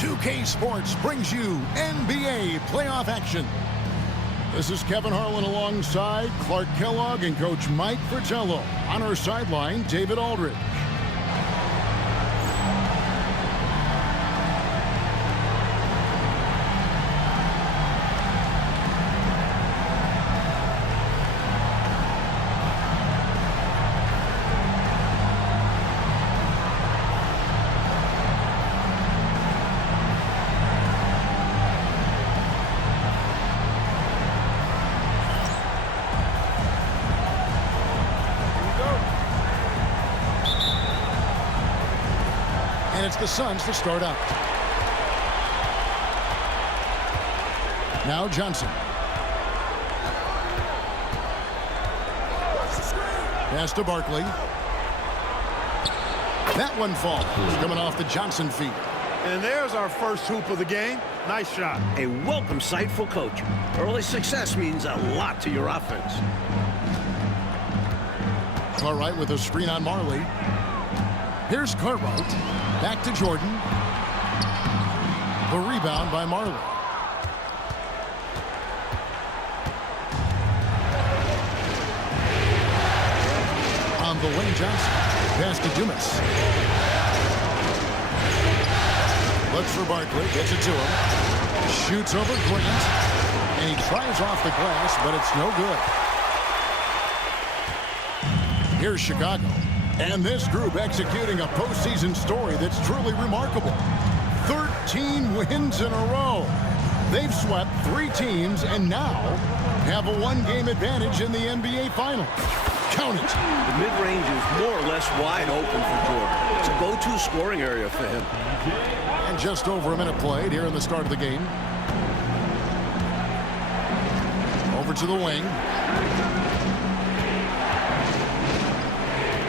2K Sports brings you NBA playoff action. This is Kevin Harlan alongside Clark Kellogg and Coach Mike Fratello. On our sideline, David Aldridge. And it's the Suns to start out. Now Johnson. Pass to Barkley. That one falls. Coming off the Johnson feet. And there's our first hoop of the game. Nice shot. A welcome sight for coaching. Early success means a lot to your offense. Cartwright with a screen on Marley. Here's Cartwright. Back to Jordan. The rebound by Marley. On the wing, Johnson. Pass to Dumas. Looks for Barkley. Gets it to him. Shoots over Grant. And he tries off the glass, but it's no good. Here's Chicago. And this group executing a postseason story that's truly remarkable. 13 wins in a row. They've swept 3 teams and now have a 1-game advantage in the NBA Finals. Count it. The mid-range is more or less wide open for Jordan. It's a go-to scoring area for him. And just over a minute played here in the start of the game. Over to the wing.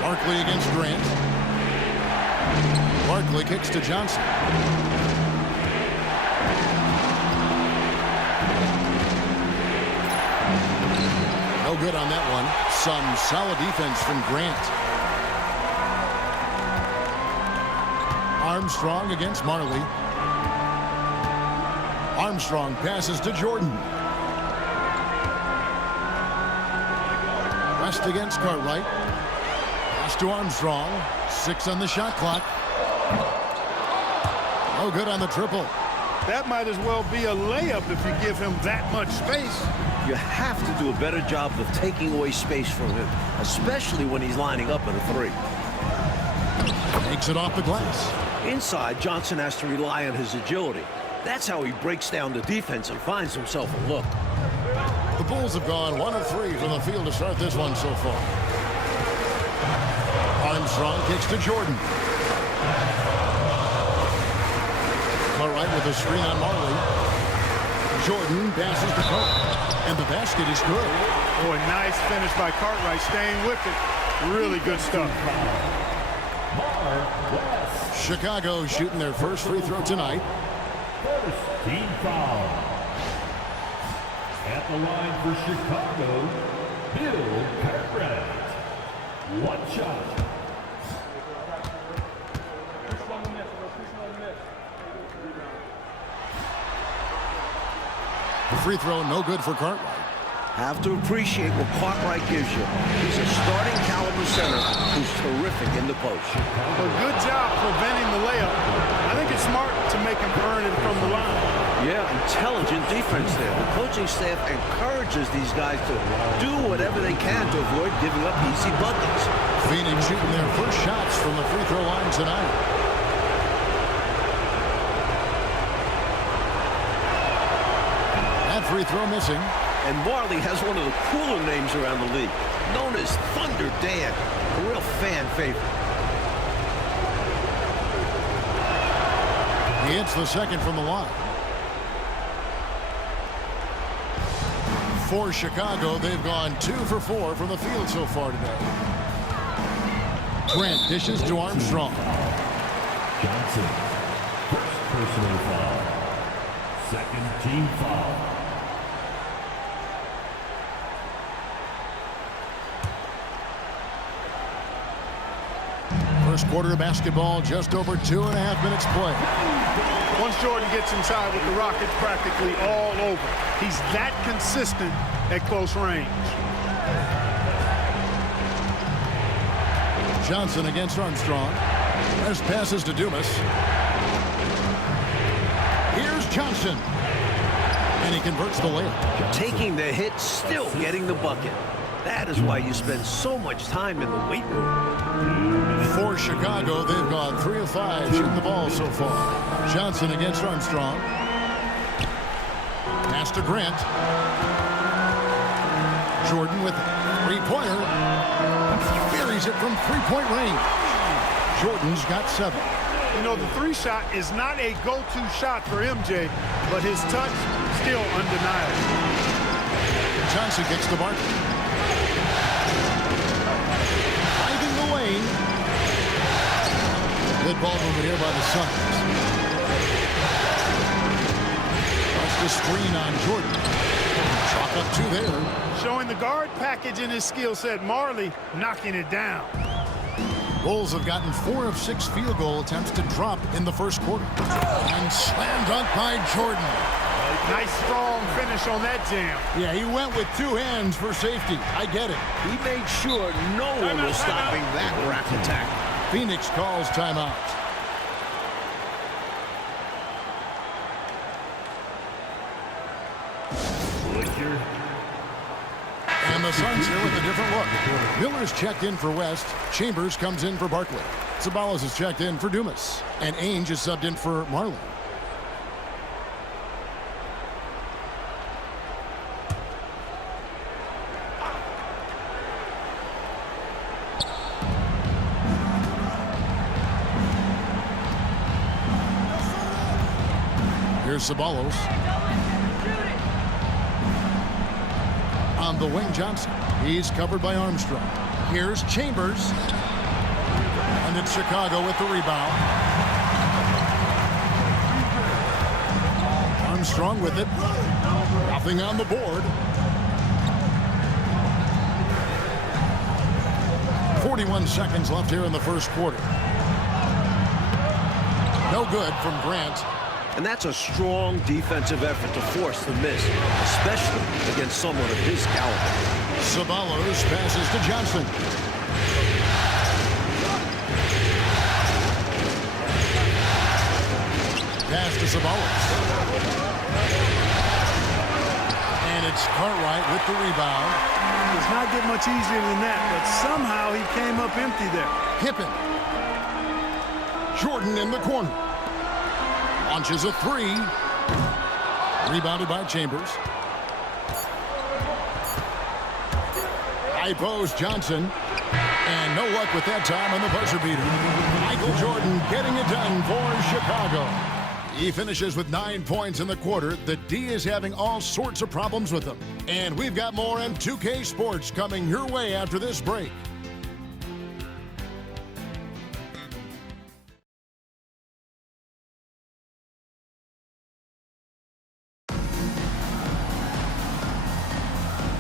Barkley against Grant. Barkley kicks to Johnson. No good on that one. Some solid defense from Grant. Armstrong against Marley. Armstrong passes to Jordan. West against Cartwright. To Armstrong. 6 on the shot clock. No good on the triple. That might as well be a layup if you give him that much space. You have to do a better job of taking away space from him, especially when he's lining up at a 3. Takes it off the glass. Inside, Johnson has to rely on his agility. That's how he breaks down the defense and finds himself a look. The Bulls have gone 1 of 3 from the field to start this one so far. Armstrong kicks to Jordan. Cartwright with a screen on Marley. Jordan passes to Cartwright. And the basket is good. Boy, nice finish by Cartwright, staying with it. Really good stuff. Chicago shooting their first free throw tonight. First team foul. At the line for Chicago, Bill Cartwright. 1 shot. The free throw no good for Cartwright. Have to appreciate what Cartwright gives you. He's a starting caliber center who's terrific in the post. A good job preventing the layup. I think it's smart to make him earn it from the line. Yeah, intelligent defense there. The coaching staff encourages these guys to do whatever they can to avoid giving up easy buckets. Phoenix shooting their first shots from the free throw line tonight. That free throw missing. And Marley has one of the cooler names around the league, known as Thunder Dan, a real fan favorite. He hits the second from the line. For Chicago, they've gone 2 for 4 from the field so far today. Grant dishes to Armstrong. Johnson, first personal foul. Second team foul. First quarter of basketball, just over 2.5 minutes played. One Once Jordan gets inside with the Rockets practically all over, he's that consistent at close range. Johnson against Armstrong. There's passes to Dumas. Here's Johnson. And he converts the layup. Taking the hit, still getting the bucket. That is why you spend so much time in the weight room. For Chicago, they've gone 3 of 5 shooting the ball so far. Johnson against Armstrong. Pass to Grant. Jordan with it. Three-pointer. Buries it from three-point range. Jordan's got 7. You know, the three shot is not a go-to shot for MJ, but his touch still undeniable. Johnson kicks to Barton. Driving the lane. Good ball movement here by the Suns. That's the screen on Jordan. Chalk up 2 there. Showing the guard package in his skill set. Marley knocking it down. Bulls have gotten 4 of 6 field goal attempts to drop in the first quarter. And slam dunk by Jordan. Nice strong finish on that jam. Yeah, he went with 2 hands for safety. I get it. He made sure no one was stopping that rack attack. Phoenix calls timeout. And the Suns here with a different look. Miller's checked in for West. Chambers comes in for Barkley. Sabalas is checked in for Dumas. And Ainge is subbed in for Marley. Here's Sabalos. On the wing, Johnson. He's covered by Armstrong. Here's Chambers. And it's Chicago with the rebound. Armstrong with it. Nothing on the board. 41 seconds left here in the first quarter. No good from Grant. And that's a strong defensive effort to force the miss, especially against someone of his caliber. Sabalos passes to Johnson. Pass to Sabalos. And it's Cartwright with the rebound. It does not get much easier than that, but somehow he came up empty there. Pippen. Jordan in the corner. Launches a 3. Rebounded by Chambers. High post Johnson. And no luck with that time on the buzzer beater. Michael Jordan getting it done for Chicago. He finishes with 9 points in the quarter. The D is having all sorts of problems with him. And we've got more on 2K Sports coming your way after this break.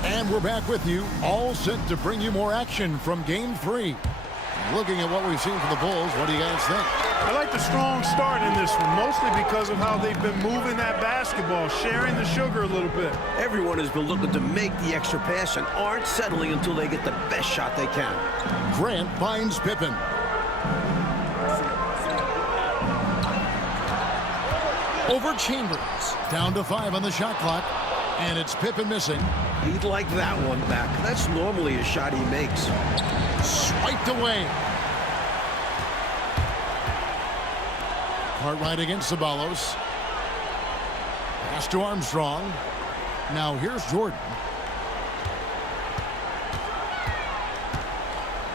And we're back with you, all set to bring you more action from Game 3. Looking at what we've seen from the Bulls, what do you guys think? I like the strong start in this one, mostly because of how they've been moving that basketball, sharing the sugar a little bit. Everyone has been looking to make the extra pass and aren't settling until they get the best shot they can. Grant finds Pippen. Over Chambers. Down to 5 on the shot clock. And it's Pippen missing. He'd like that one back. That's normally a shot he makes. Swiped away. Cartwright against Sabalos. Pass to Armstrong. Now here's Jordan.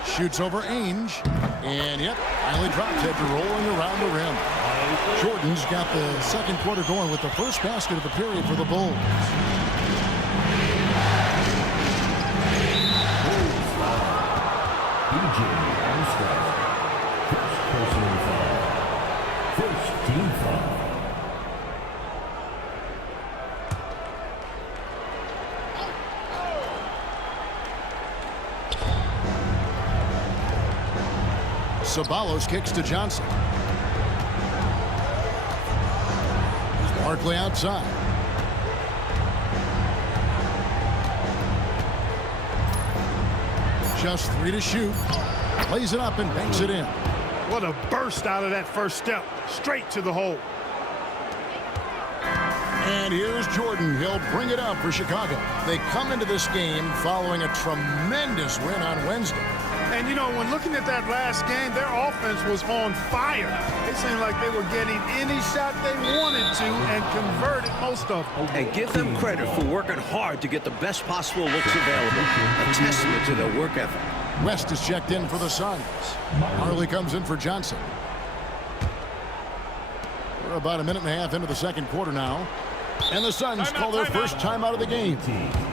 Shoots over Ainge. And yep, finally drops after rolling around the rim. Jordan's got the second quarter going with the first basket of the period for the Bulls. First personal foul. First team foul. Sabalos kicks to Johnson. Barkley outside. Just 3 to shoot. Plays it up and banks it in. What a burst out of that first step. Straight to the hole. And here's Jordan. He'll bring it up for Chicago. They come into this game following a tremendous win on Wednesday. And, you know, when looking at that last game, their offense was on fire. It seemed like they were getting any shot they wanted to and converted most of them. And give them credit for working hard to get the best possible looks available. A testament to their work ethic. West is checked in for the Suns. Harley comes in for Johnson. We're about a minute and a half into the second quarter now. And the Suns call their first time out of the game.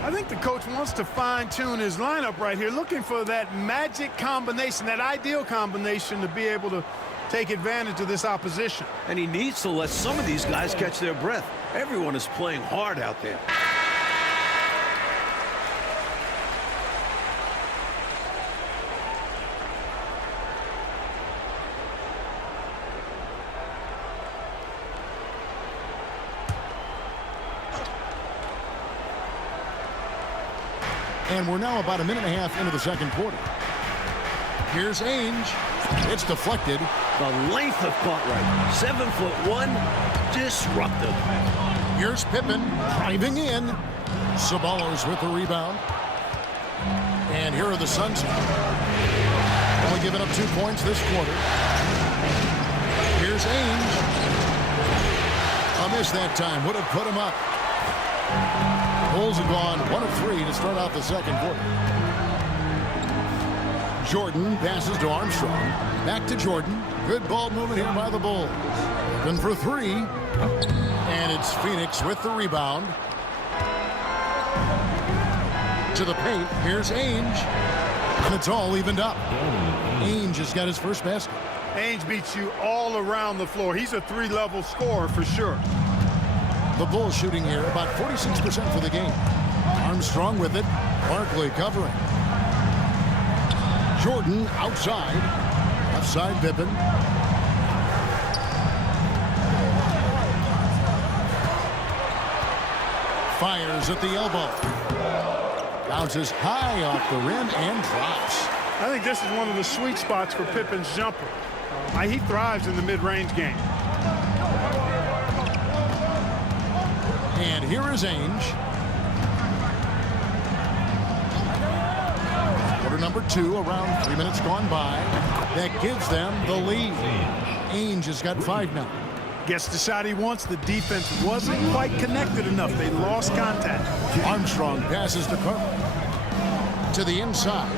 I think the coach wants to fine-tune his lineup right here, looking for that magic combination, that ideal combination to be able to take advantage of this opposition. And he needs to let some of these guys catch their breath. Everyone is playing hard out there. And we're now about a minute and a half into the second quarter. Here's Ainge. It's deflected. The length of Cartwright. 7'1", disruptive. Here's Pippen driving in. Ceballos with the rebound. And here are the Suns. Only giving up 2 points this quarter. Here's Ainge. A miss that time. Would have put him up. Bulls have gone 1 of 3 to start out the second quarter. Jordan passes to Armstrong. Back to Jordan. Good ball movement here by the Bulls. Open for 3. And it's Phoenix with the rebound. To the paint. Here's Ainge. And it's all evened up. Ainge has got his first basket. Ainge beats you all around the floor. He's a 3-level scorer for sure. The Bulls shooting here about 46% for the game. Armstrong with it. Barkley covering. Jordan outside. Left side Pippen. Fires at the elbow. Bounces high off the rim and drops. I think this is one of the sweet spots for Pippen's jumper. He thrives in the mid-range game. And here is Ainge. Quarter number 2, around 3 minutes gone by. That gives them the lead. Ainge has got 5 now. Gets the shot he wants. The defense wasn't quite connected enough. They lost contact. Armstrong passes to Cartwright. To the inside.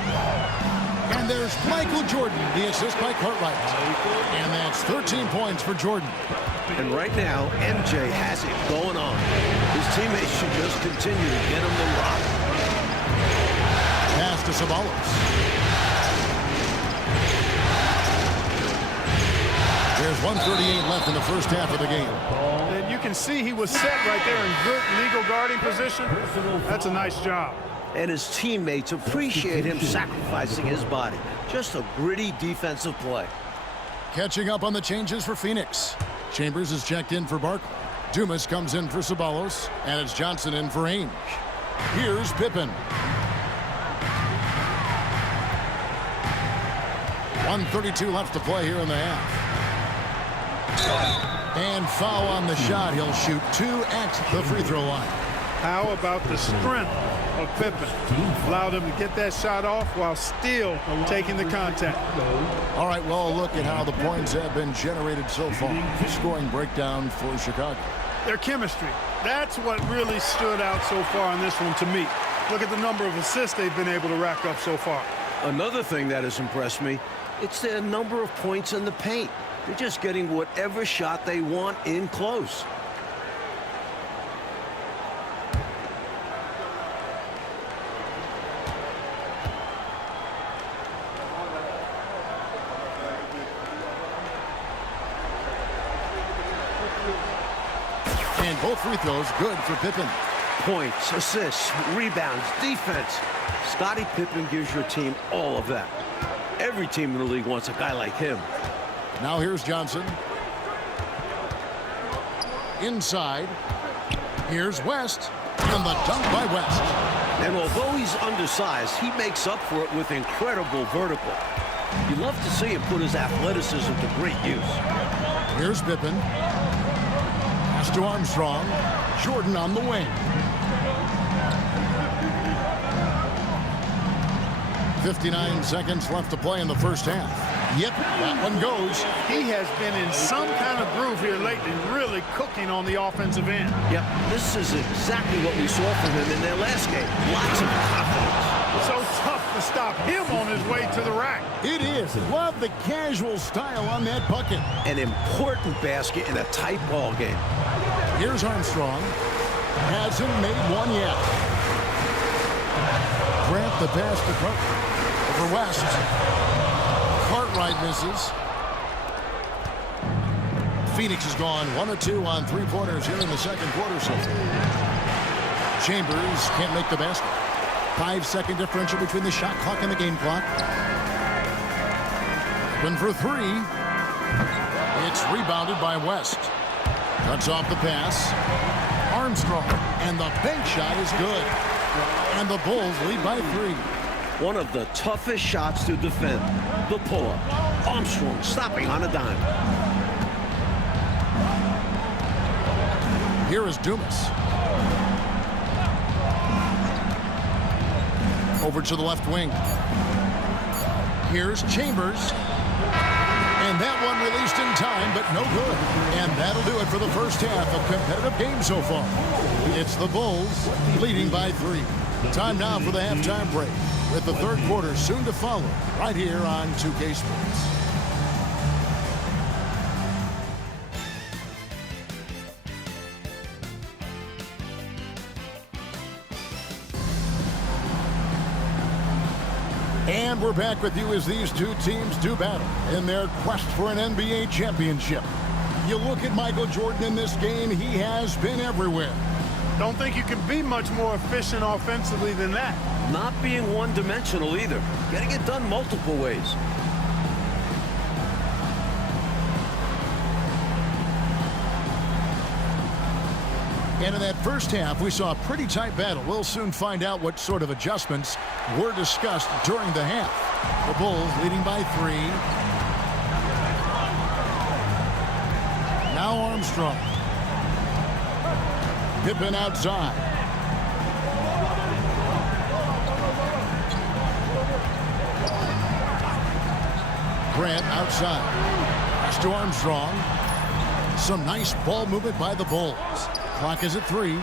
And there's Michael Jordan, the assist by Cartwright. And that's 13 points for Jordan. And right now, MJ has it going on. His teammates should just continue to get him the rock. Pass to Ceballos. There's 1:38 left in the first half of the game. And you can see he was set right there in good legal guarding position. That's a nice job. And his teammates appreciate him sacrificing his body. Just a gritty defensive play. Catching up on the changes for Phoenix. Chambers is checked in for Barkley. Dumas comes in for Ceballos. And it's Johnson in for Ainge. Here's Pippen. 1:32 left to play here in the half. And foul on the shot. He'll shoot 2 at the free throw line. How about the strength of Pippen? Allowed him to get that shot off while still taking the contact. All right, well, look at how the points have been generated so far. Scoring breakdown for Chicago. Their chemistry. That's what really stood out so far in this one to me. Look at the number of assists they've been able to rack up so far. Another thing that has impressed me, it's their number of points in the paint. They're just getting whatever shot they want in close. And both free throws good for Pippen. Points, assists, rebounds, defense. Scottie Pippen gives your team all of that. Every team in the league wants a guy like him. Now here's Johnson. Inside. Here's West. And the dunk by West. And although he's undersized, he makes up for it with incredible vertical. You love to see him put his athleticism to great use. Here's Pippen. Pass to Armstrong. Jordan on the wing. 59 seconds left to play in the first half. Yep, that one goes. He has been in some kind of groove here lately, really cooking on the offensive end. Yep, this is exactly what we saw from him in their last game. Lots of confidence. So tough to stop him on his way to the rack. It is. Love the casual style on that bucket. An important basket in a tight ball game. Here's Armstrong. Hasn't made one yet. Grant the pass to over West. Cartwright misses. Phoenix has gone 1 of 2 on three-pointers here in the second quarter so far. Chambers can't make the basket. 5-second differential between the shot clock and the game clock. Open for three. It's rebounded by West. Cuts off the pass. Armstrong. And the bank shot is good. And the Bulls lead by 3. One of the toughest shots to defend. The pull-up. Armstrong stopping on a dime. Here is Dumas. Over to the left wing. Here's Chambers. And that one released in time, but no good. And that'll do it for the first half of competitive game so far. It's the Bulls leading by 3. Time now for the halftime break, with the third quarter soon to follow right here on 2K Sports. And we're back with you as these two teams do battle in their quest for an NBA championship. You look at Michael Jordan in this game, he has been everywhere. Don't think you can be much more efficient offensively than that. Not being one-dimensional either. Getting it done multiple ways. And in that first half, we saw a pretty tight battle. We'll soon find out what sort of adjustments were discussed during the half. The Bulls leading by 3. Now Armstrong. Pippen outside. Grant outside. Pass to Armstrong. Some nice ball movement by the Bulls. Clock is at 3.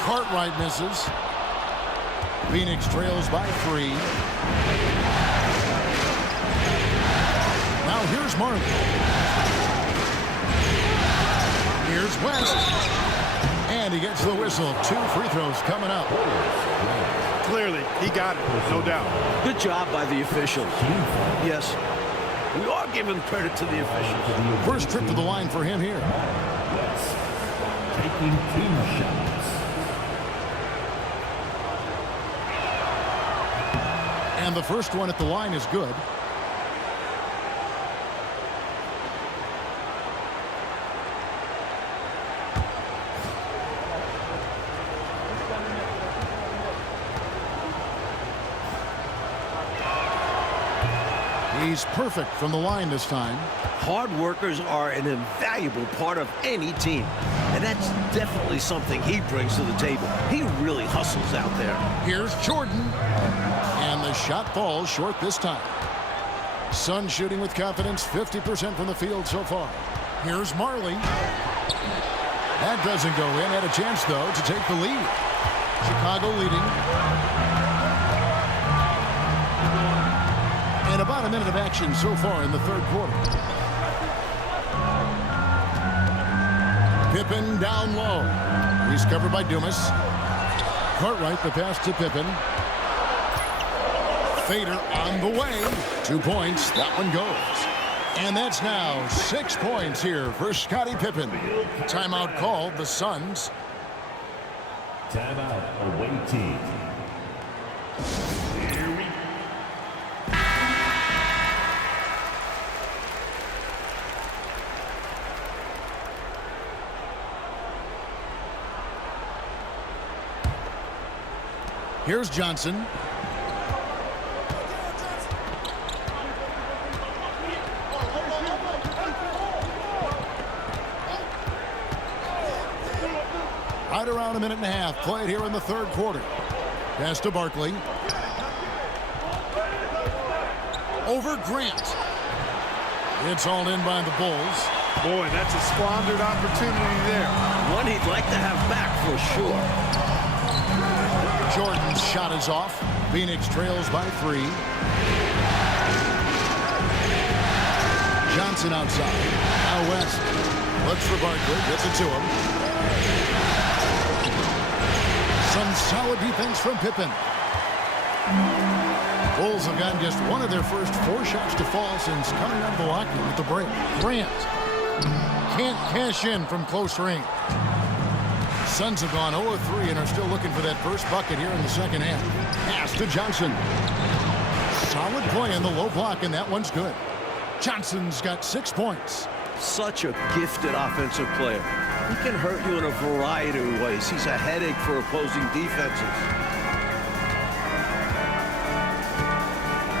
Cartwright misses. Phoenix trails by 3. Now here's Marley. Here's West. And he gets the whistle. 2 free throws coming up. Clearly, he got it, no doubt. Good job by the officials. Yes, we are giving credit to the officials. First trip to the line for him here. Taking 2 shots. And the first one at the line is good. He's perfect from the line this time. Hard workers are an invaluable part of any team. And that's definitely something he brings to the table. He really hustles out there. Here's Jordan. And the shot falls short this time. Sun shooting with confidence, 50% from the field so far. Here's Marley. That doesn't go in. Had a chance, though, to take the lead. Chicago leading. And about a minute of action so far in the third quarter. Pippen down low. He's covered by Dumas. Cartwright the pass to Pippen. Fader on the way. 2 points. That one goes. And that's now 6 points here for Scottie Pippen. Timeout called the Suns. Timeout away team. Here's Johnson. Right around a minute and a half played here in the third quarter. Pass to Barkley. Over Grant. It's all in by the Bulls. Boy, that's a squandered opportunity there. One he'd like to have back for sure. Jordan's shot is off. Phoenix trails by 3. Johnson outside. Now West. Looks for Barkley. Gets it to him. Some solid defense from Pippen. Bulls have gotten just one of their first 4 shots to fall since coming out of the locker room with the break. Grant can't cash in from close range. Suns have gone 0-3 and are still looking for that first bucket here in the second half. Pass to Johnson. Solid play in the low block, and that one's good. Johnson's got 6 points. Such a gifted offensive player. He can hurt you in a variety of ways. He's a headache for opposing defenses.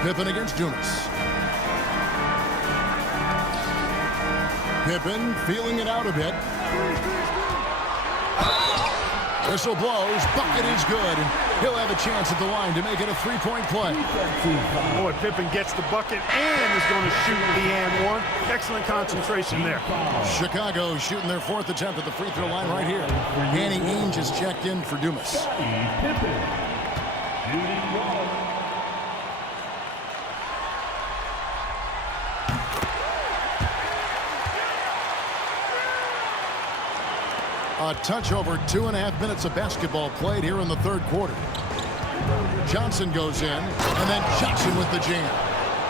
Pippen against Dumas. Pippen feeling it out a bit. Whistle blows. Bucket is good. He'll have a chance at the line to make it a 3-point play. Boy, Pippen gets the bucket and is going to shoot the and one. Excellent concentration there. Chicago shooting their 4th attempt at the free throw line right here. Danny Ainge has checked in for Dumas. A touch over 2.5 minutes of basketball played here in the third quarter. Johnson goes in, and then Johnson with the jam.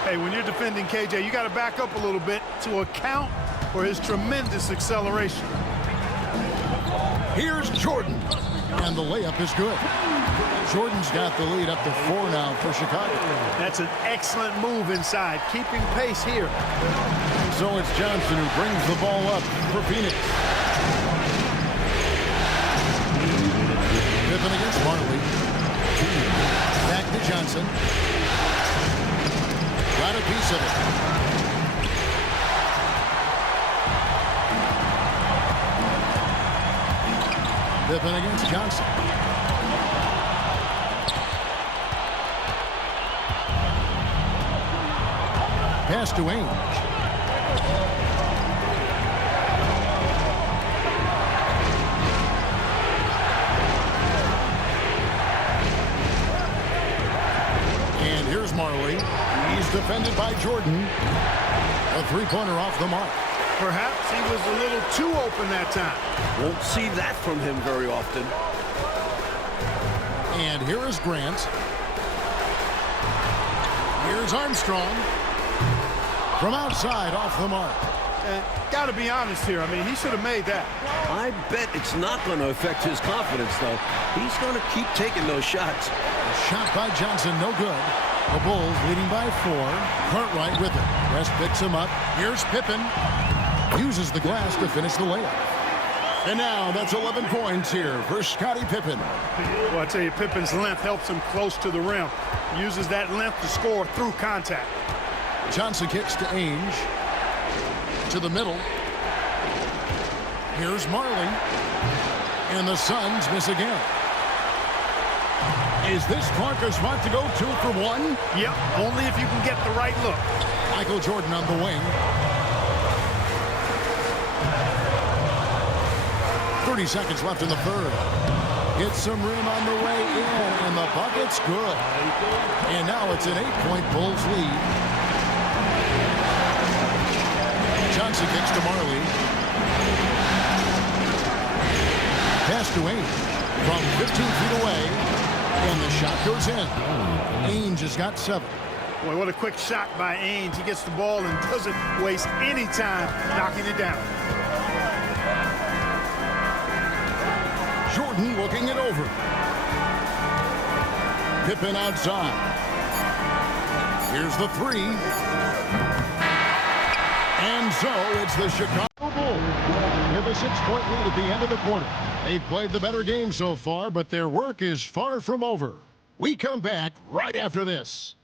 Hey, when you're defending KJ, you got to back up a little bit to account for his tremendous acceleration. Here's Jordan, and the layup is good. Jordan's got the lead up to 4 now for Chicago. That's an excellent move inside, keeping pace here. So it's Johnson who brings the ball up for Phoenix. Pippen against Marley. Back to Johnson. Got a piece of it. Pippen against Johnson. Pass to Ainge. And here's Marley. He's defended by Jordan. A 3-pointer off the mark. Perhaps he was a little too open that time. Won't see that from him very often. And here is Grant. Here's Armstrong. From outside, off the mark. Got to be honest here. I mean, he should have made that. I bet it's not going to affect his confidence, though. He's going to keep taking those shots. A shot by Johnson, no good. The Bulls leading by 4. Cartwright with it. West picks him up. Here's Pippen. Uses the glass to finish the layup. And now that's 11 points here for Scottie Pippen. Well, I tell you, Pippen's length helps him close to the rim. Uses that length to score through contact. Johnson kicks to Ainge. To the middle. Here's Marley. And the Suns miss again. Is this Clark a spot to go 2 for 1? Yep, only if you can get the right look. Michael Jordan on the wing. 30 seconds left in the third. Gets some rim on the way in, and the bucket's good. And now it's an 8-point Bulls lead. Johnson kicks to Marley. Pass to Ainge from 15 feet away. And the shot goes in. Ainge has got 7. Boy, what a quick shot by Ainge. He gets the ball and doesn't waste any time knocking it down. Jordan looking it over. Pippen outside. Here's the 3. And so it's the Chicago Bulls with a 6-point lead at the end of the quarter. They've played the better game so far, but their work is far from over. We come back right after this.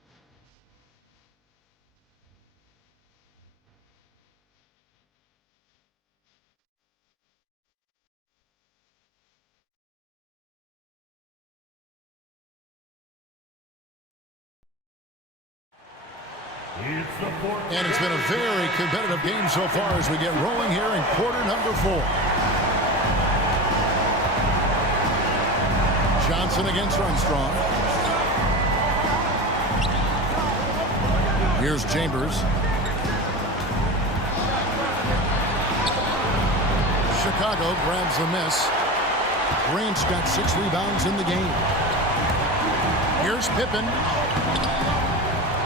And it's been a very competitive game so far as we get rolling here in quarter number 4. Johnson against Armstrong. Here's Chambers. Chicago grabs the miss. Grant's got 6 rebounds in the game. Here's Pippen.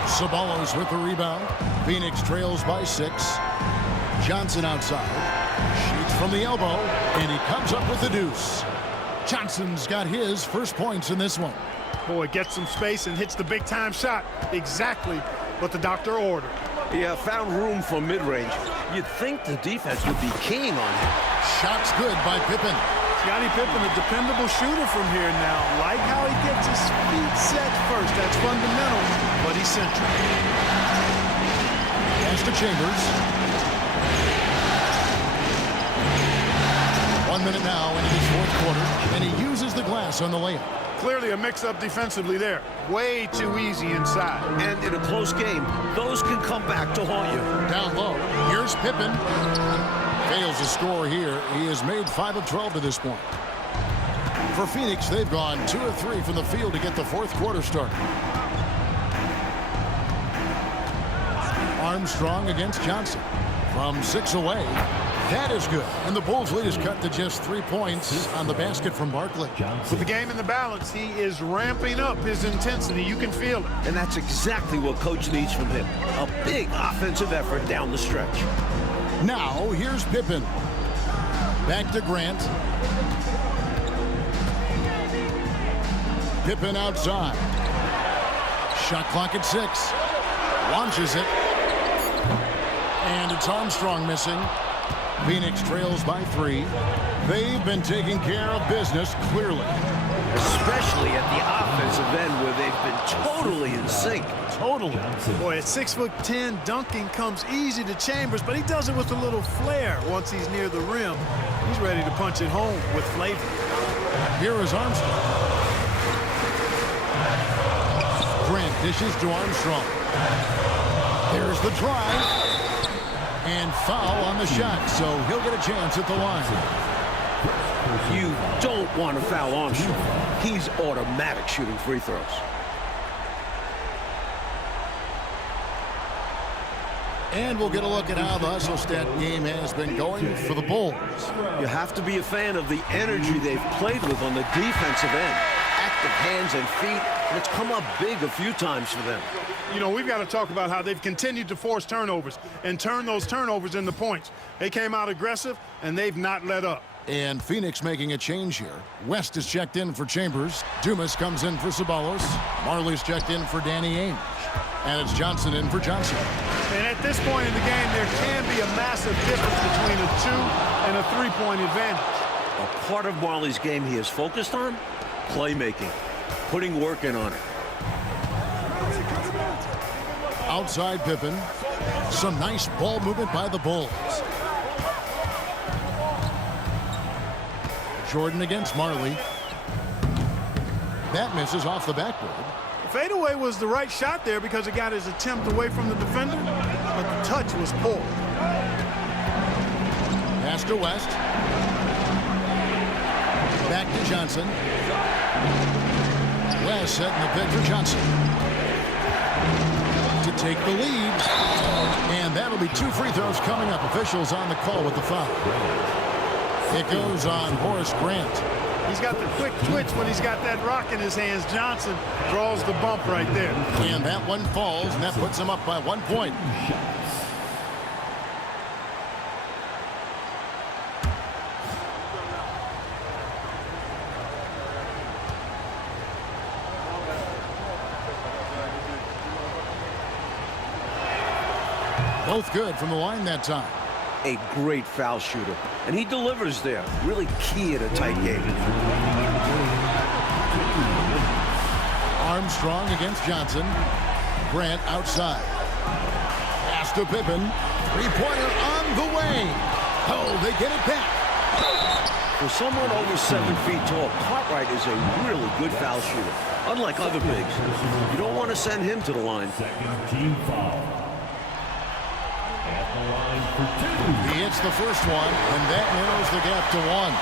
Ceballos with the rebound. Phoenix trails by 6. Johnson outside. Shoots from the elbow, and he comes up with the deuce. Johnson's got his first points in this one. Boy, gets some space and hits the big-time shot. Exactly what the doctor ordered. Yeah, found room for mid-range. You'd think the defense would be keying on him. Shot's good by Pippen. Scottie Pippen, a dependable shooter from here now. Like how he gets his feet set first. That's fundamental, but eccentric. Pass to Chambers. 1 minute now into this fourth quarter, and he uses the glass on the layup. Clearly a mix-up defensively there. Way too easy inside. And in a close game, those can come back to haunt you. Down low. Here's Pippen. Fails to score here. He has made 5 of 12 to this point. For Phoenix, they've gone 2 of 3 from the field to get the fourth quarter started. Armstrong against Johnson. From 6 away. That is good. And the Bulls' lead is cut to just 3 points on the basket from Barkley. With the game in the balance, he is ramping up his intensity. You can feel it. And that's exactly what Coach needs from him. A big offensive effort down the stretch. Now, here's Pippen. Back to Grant. Pippen outside. Shot clock at 6. Launches it. And it's Armstrong missing. Phoenix trails by 3. They've been taking care of business clearly. Especially at the offensive end where they've been totally in sync. Totally. Boy, at 6'10", dunking comes easy to Chambers, but he does it with a little flair once he's near the rim. He's ready to punch it home with flavor. Here is Armstrong. Grant dishes to Armstrong. There's the drive. And foul on the shot, so he'll get a chance at the line. You don't want to foul Armstrong. He's automatic shooting free throws. And we'll get a look at how the hustle stat game has been going for the Bulls. You have to be a fan of the energy they've played with on the defensive end. Active hands and feet, and it's come up big a few times for them. You know, we've got to talk about how they've continued to force turnovers and turn those turnovers into points. They came out aggressive, and they've not let up. And Phoenix making a change here. West is checked in for Chambers. Dumas comes in for Ceballos. Marley's checked in for Danny Ainge. And it's Johnson in for Johnson. And at this point in the game, there can be a massive difference between a 2 and a 3-point advantage. A part of Marley's game he is focused on? Playmaking. Putting work in on it. Outside Pippen. Some nice ball movement by the Bulls. Jordan against Marley. That misses off the backboard. The fadeaway was the right shot there because it got his attempt away from the defender, but the touch was poor. Pass to West. Back to Johnson. West setting the pick for Johnson to take the lead. And that'll be 2 free throws coming up. Officials on the call with the foul. It goes on Horace Grant. He's got the quick twitch when he's got that rock in his hands. Johnson draws the bump right there. And that one falls, and that puts him up by 1 point. Both good from the line that time. A great foul shooter, and he delivers there. Really key at a tight game. Armstrong against Johnson. Grant outside. Pass to Pippen. Three-pointer on the way. Oh, they get it back. For someone over 7 feet tall, Cartwright is a really good foul shooter. Unlike other bigs, you don't want to send him to the line. Second team foul. At the line for 2. He hits the first one, and that narrows the gap to 1.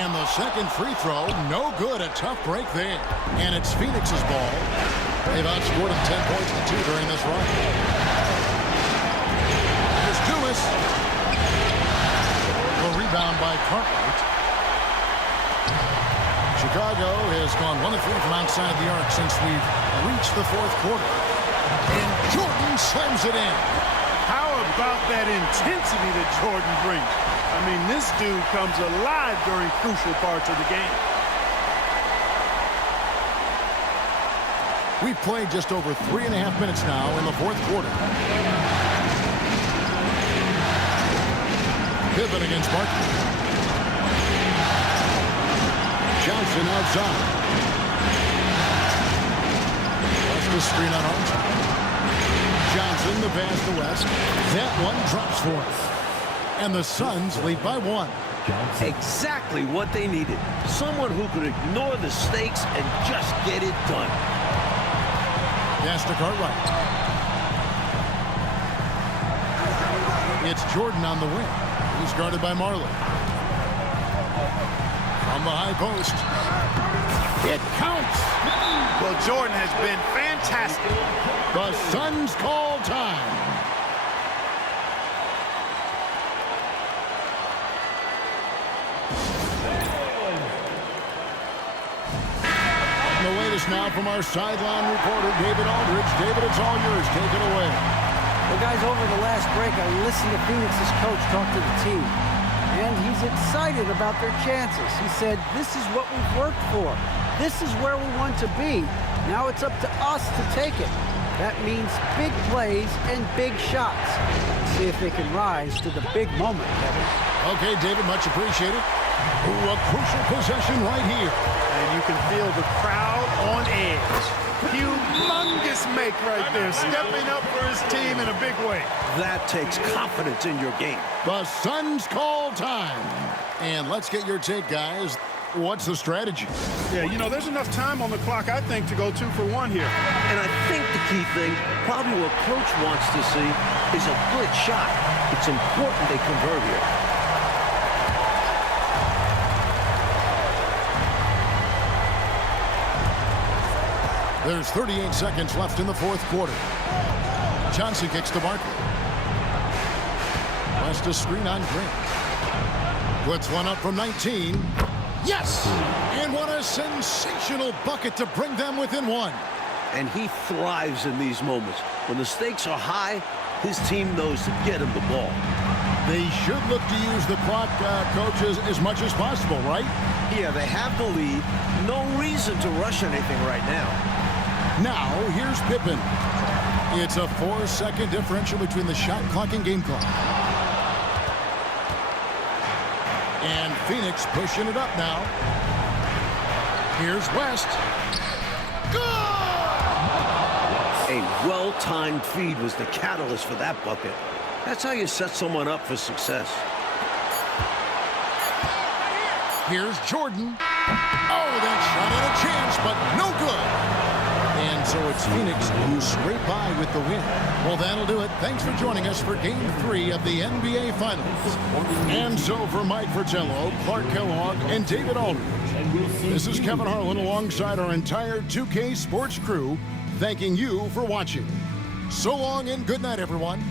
And the second free throw, no good. A tough break there. And it's Phoenix's ball. They've outscored him 10 points to 2 during this run. Here's Dumas. A rebound by Cartwright. Chicago has gone 1 of 3 from outside the arc since we've reached the fourth quarter. And Jordan slams it in. How about that intensity that Jordan brings? I mean, this dude comes alive during crucial parts of the game. We've played just over 3.5 minutes now in the fourth quarter. Pippen against Barkley. Johnson outside. That's the screen on Armstrong. Johnson, the pass to West. That one drops for us. And the Suns lead by 1. Exactly what they needed. Someone who could ignore the stakes and just get it done. Pass to Cartwright. It's Jordan on the wing. He's guarded by Marley. From the high post. It counts. Well, Jordan has been fantastic. The Suns call time. The latest now from our sideline reporter, David Aldridge. David, it's all yours. Take it away. Well, guys, over the last break, I listened to Phoenix's coach talk to the team, and he's excited about their chances. He said, this is what we've worked for. This is where we want to be. Now it's up to us to take it. That means big plays and big shots. See if they can rise to the big moment, Kevin. Okay, David, much appreciated. Ooh, a crucial possession right here. And you can feel the crowd on edge. Humongous make right there, stepping up for his team in a big way. That takes confidence in your game. The Suns call time. And let's get your take, guys. What's the strategy? Yeah, you know, there's enough time on the clock, I think, to go 2 for 1 here. And I think the key thing, probably what Coach wants to see, is a good shot. It's important they convert here. There's 38 seconds left in the fourth quarter. Johnson kicks to Barkley. West a screen on Grant. Puts one up from 19. Yes! And what a sensational bucket to bring them within 1. And he thrives in these moments. When the stakes are high, his team knows to get him the ball. They should look to use the clock, coaches, as much as possible, right? Yeah, they have the lead. No reason to rush anything right now. Now, here's Pippen. It's a 4-second differential between the shot clock and game clock. And Phoenix pushing it up now. Here's West. Good! A well-timed feed was the catalyst for that bucket. That's how you set someone up for success. Here's Jordan. Oh, that shot had a chance, but no good. And so it's Phoenix who scrape by with the win. Well, that'll do it. Thanks for joining us for Game 3 of the NBA Finals. And so for Mike Fratello, Clark Kellogg, and David Aldridge, this is Kevin Harlan alongside our entire 2K Sports crew, thanking you for watching. So long and good night, everyone.